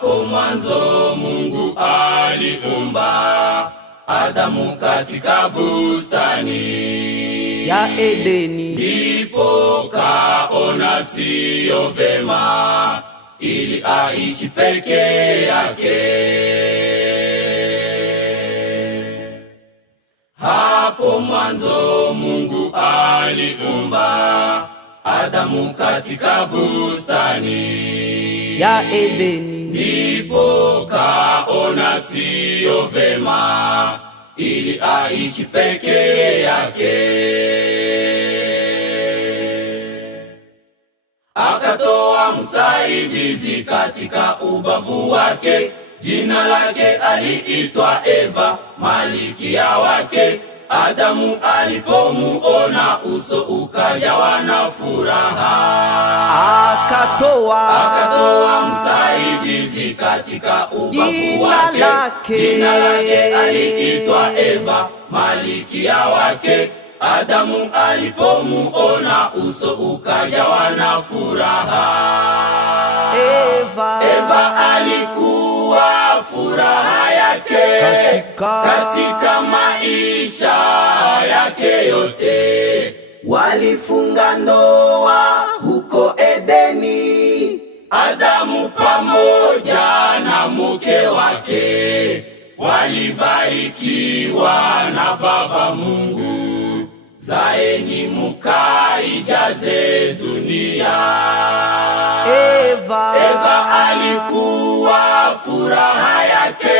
Hapo mwanzo Mungu aliumba Adamu katika bustani ya Edeni, ndipo kaona siyo vema ili aishi peke yake. Hapo mwanzo Mungu aliumba Adamu katika bustani ya Edeni, ndipo kaona siyo vema ili aishi peke yake. Akatoa msaidizi katika ubavu wake, jina lake aliitwa Eva, malikia wake. Adamu alipomuona uso ukajawa na furaha. Akatoa msaidizi katika ubavu wake, jina lake aliitwa Eva, malikia wake. Adamu alipomuona uso ukajawa na furaha. Eva alikuwa furaha yake katika maisha yake yote. Walifunga ndoa huko Edeni, Adamu pamoja na mke wake. Walibarikiwa na Baba Mungu, zaeni mukaijaze dunia. Eva alikuwa furaha yake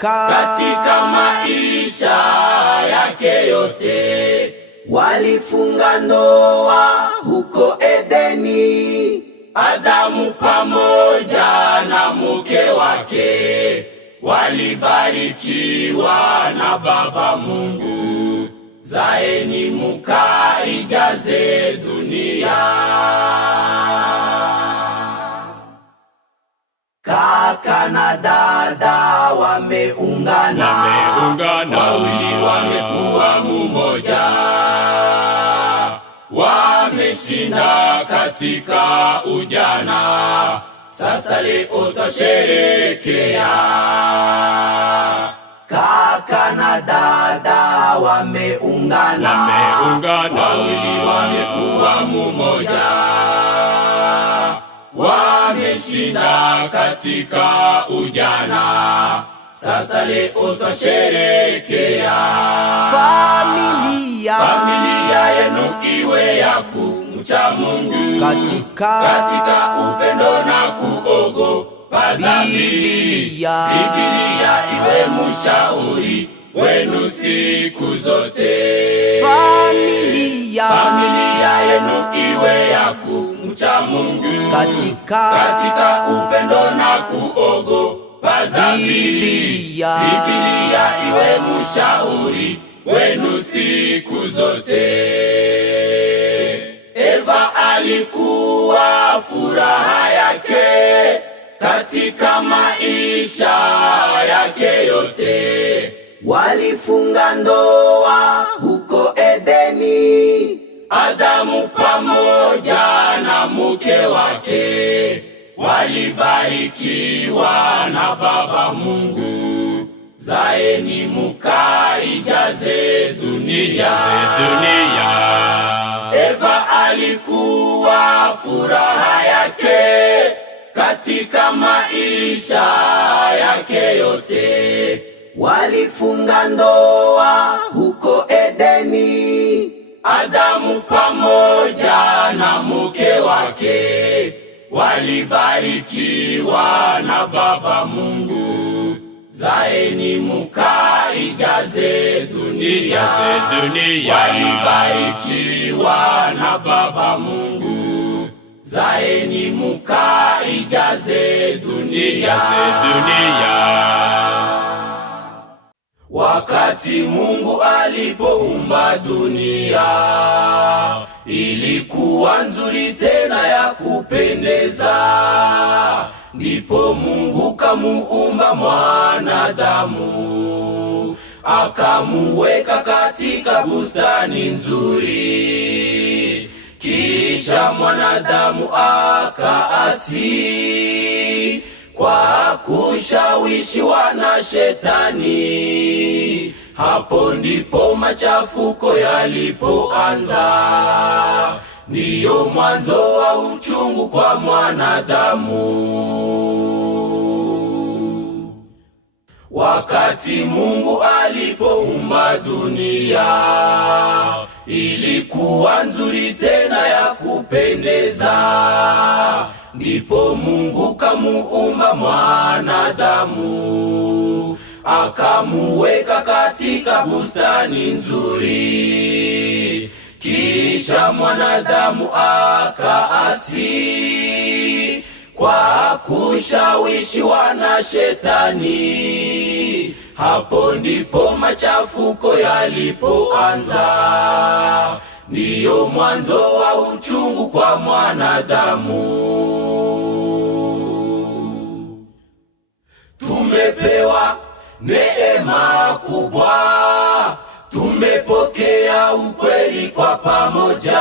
katika maisha yake yote. Walifunga ndoa huko Edeni, Adamu pamoja na mke wake. Walibarikiwa na Baba Mungu, zaeni mukaijaze dunia. Kaka na dada wameungana, wawili wamekuwa mmoja. Wameshinda katika ujana, sasa leo twasherehekea. Kaka na dada wameungana, wawili wamekuwa mmoja. Wameshinda katika ujana, sasa leo twasherehekea. Familia yenu iwe ya kumcha Mungu katika upendo na kuogopa dhambi. Biblia iwe mshauri wenu siku zote. Familia yenu iwe ya kumcha Mungu katika upendo na kuogopa dhambi. Biblia iwe mshauri wenu siku zote. Eva alikuwa furaha yake katika maisha yake yote. Walifunga ndoa huko Edeni, Adamu pamoja na mke wake. Walibarikiwa na Baba Mungu, zaeni mukaijaze dunia. Eva alikuwa furaha yake katika maisha yake yote. Walifunga ndoa huko Edeni, Adamu pamoja na mke wake. Walibarikiwa na Baba Mungu, zaeni mukaijaze dunia. Walibarikiwa na Baba Mungu, zaeni mukaijaze dunia. Wakati Mungu alipoumba dunia, ilikuwa nzuri tena ya kupendeza. Ndipo Mungu kamuumba mwanadamu, akamuweka katika bustani nzuri. Kisha mwanadamu akaasi kwa kushawishiwa na shetani. Hapo ndipo machafuko yalipoanza, ndiyo mwanzo wa uchungu kwa mwanadamu. Wakati Mungu alipoumba dunia, ilikuwa nzuri tena ya kupendeza. Ndipo Mungu kamuumba mwanadamu, akamuweka katika bustani nzuri. Kisha mwanadamu akaasi kwa kushawishiwa na shetani. Hapo ndipo machafuko yalipoanza, ndiyo mwanzo wa uchungu kwa mwanadamu. Tumepewa neema kubwa, tumepokea ukweli kwa pamoja,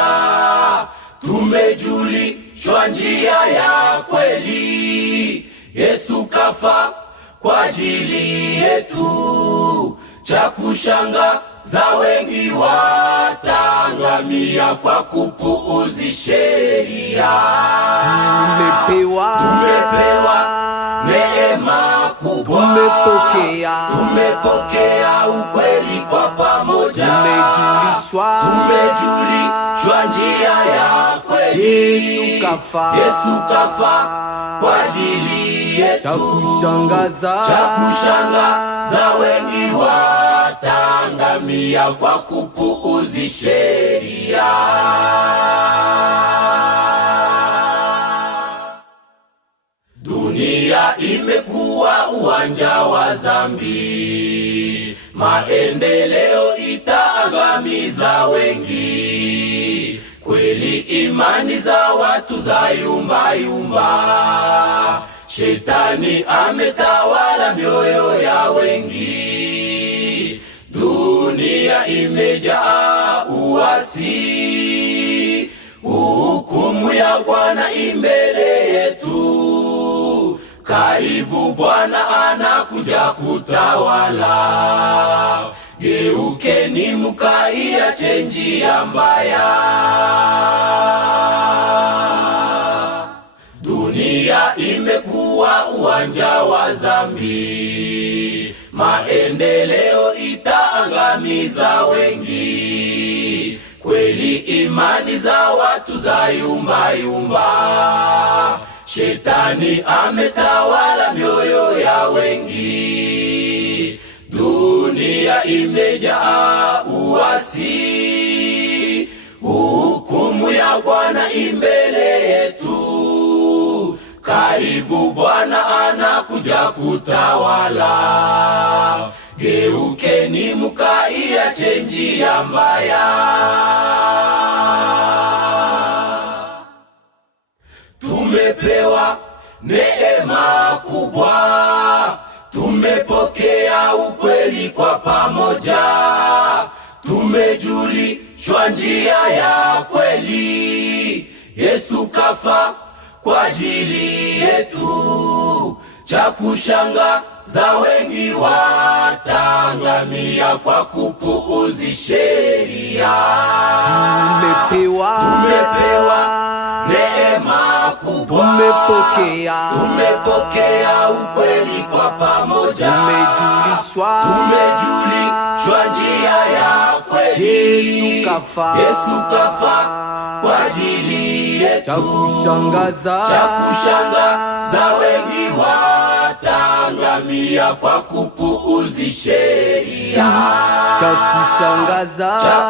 tumejulishwa njia ya kweli. Yesu kafa kwa ajili yetu, cha kushangaza wengi watangamia kwa kupuuzi sheria. Tumepewa neema kubwa, tumepokea ukweli kwa pamoja, tumejulishwa njia ya kweli. Yesu kafa kwa ajili yetu, cha kushangaza wengi watangamia kwa kupuuzi sheria. Dunia imekuwa uwanja wa dhambi, maendeleo itaangamiza wengi. Kweli imani za watu za yumba yumba, shetani ametawala mioyo ya wengi. Dunia imejaa uasi, hukumu ya Bwana imbele yetu. Karibu Bwana anakuja kutawala, geukeni mukaiache njia mbaya. Dunia imekuwa uwanja wa dhambi, maendeleo itaangamiza wengi. Kweli imani za watu za yumba yumba, shetani ametawala mioyo ya wengi. Dunia imejaa uasi, hukumu ya Bwana imbele yetu. Karibu Bwana anakuja kutawala, geukeni mukaiache njia mbaya. Tumepewa neema kubwa, tumepokea ukweli kwa pamoja, tumejulishwa njia ya kweli. Yesu kafa kwa ajili yetu, cha kushangaza wengi watangamia kwa kupuuzi sheria. Tumepewa neema kubwa, tumepokea ukweli kwa pamoja, tumejulishwa njia ya kweli. Yesu kafa kwa ajili yetu, cha kushangaza wengi watangamia kwa kupuuzi sheria. Cha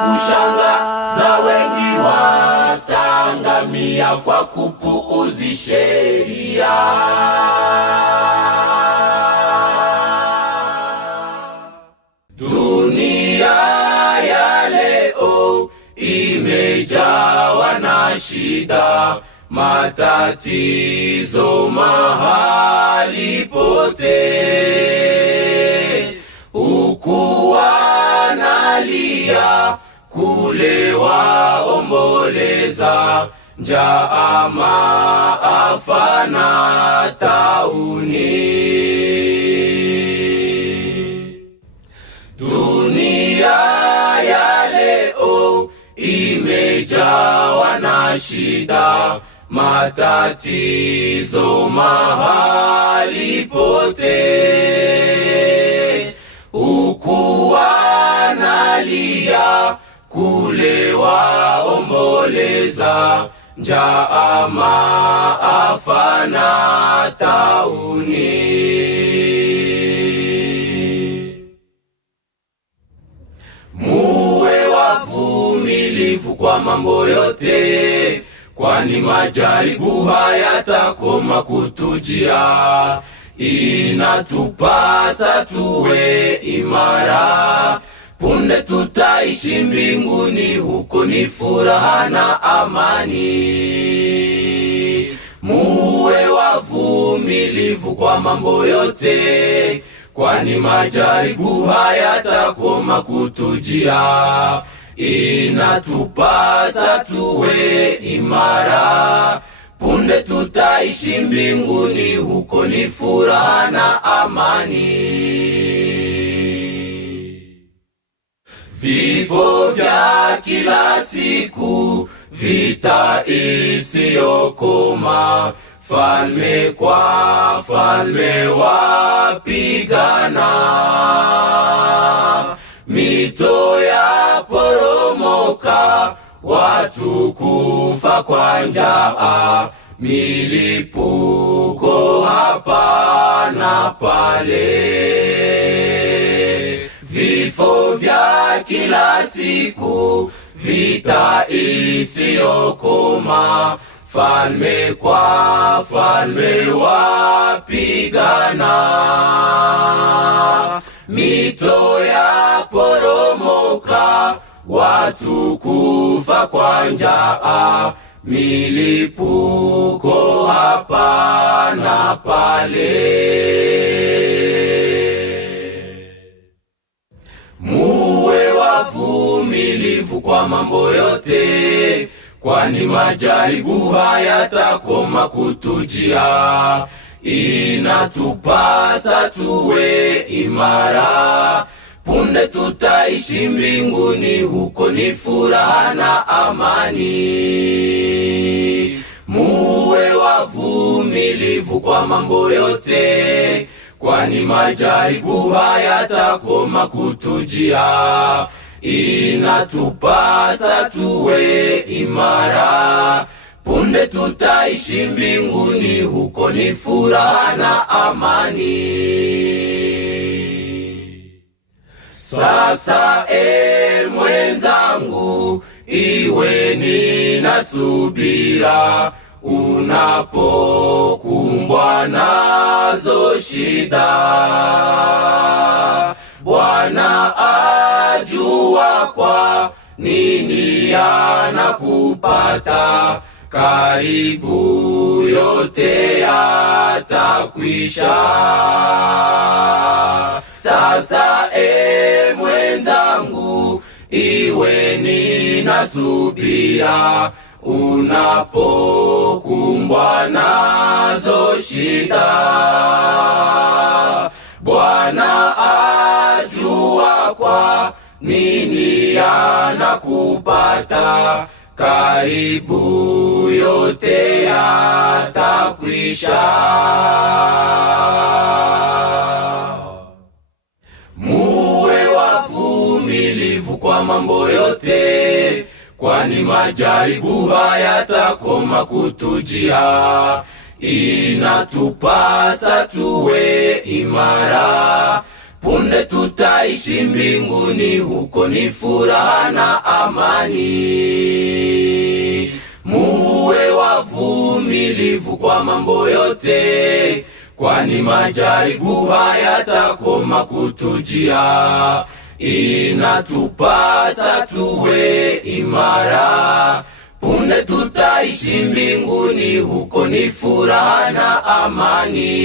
kushangaza wengi watangamia kwa kupuuzi sheria. Dunia ya leo imejawa na shida, matatizo mahali pote, huku wanalia, kule waomboleza, njaa, maafa na tauni. shida, matatizo mahali pote. Huku wanalia, kule waomboleza, njaa, maafa na tauni. Muwe wavumilivu kwa mambo yote, kwani majaribu hayatakoma kutujia. Inatupasa tuwe imara, punde tutaishi mbinguni, huko ni furaha na amani. Muwe wavumilivu kwa mambo yote, kwani majaribu hayatakoma kutujia. Inatupasa tuwe imara, punde tutaishi mbinguni, huko ni furaha na amani. Vifo vya kila siku, vita isiyokoma, falme kwa falme wapigana, mito ya poromoka, watu kufa kwa njaa, milipuko hapa na pale. Vifo vya kila siku, vita isiyokoma, falme kwa falme wapigana, mito ya poromoka, watu kufa kwa njaa, milipuko hapa na pale. Muwe wavumilivu kwa mambo yote, kwani majaribu hayatakoma kutujia. Inatupasa tuwe imara, punde tutaishi mbinguni, huko ni furaha na amani. Muwe wavumilivu kwa mambo yote, kwani majaribu hayatakoma kutujia. Inatupasa tuwe imara, punde tutaishi mbinguni, huko ni furaha na amani. Sasa mwenzangu, iwe nina subira, unapokumbwa nazo shida. Bwana ajua kwa nini yanakupata, karibu yote yatakwisha. Sasa mwenzangu, iwe nina subira, unapokumbwa nazo shida. Bwana ajua kwa nini yanakupata, karibu yote yatakwisha. Muwe wavumilivu kwa mambo yote, kwani majaribu hayatakoma kutujia. Inatupasa tuwe imara, punde tutaishi mbinguni, huko ni furaha na amani. Muwe wavumilivu kwa mambo yote, kwani majaribu hayatakoma kutujia. Inatupasa tuwe imara, punde tutaishi mbinguni, huko ni furaha na amani.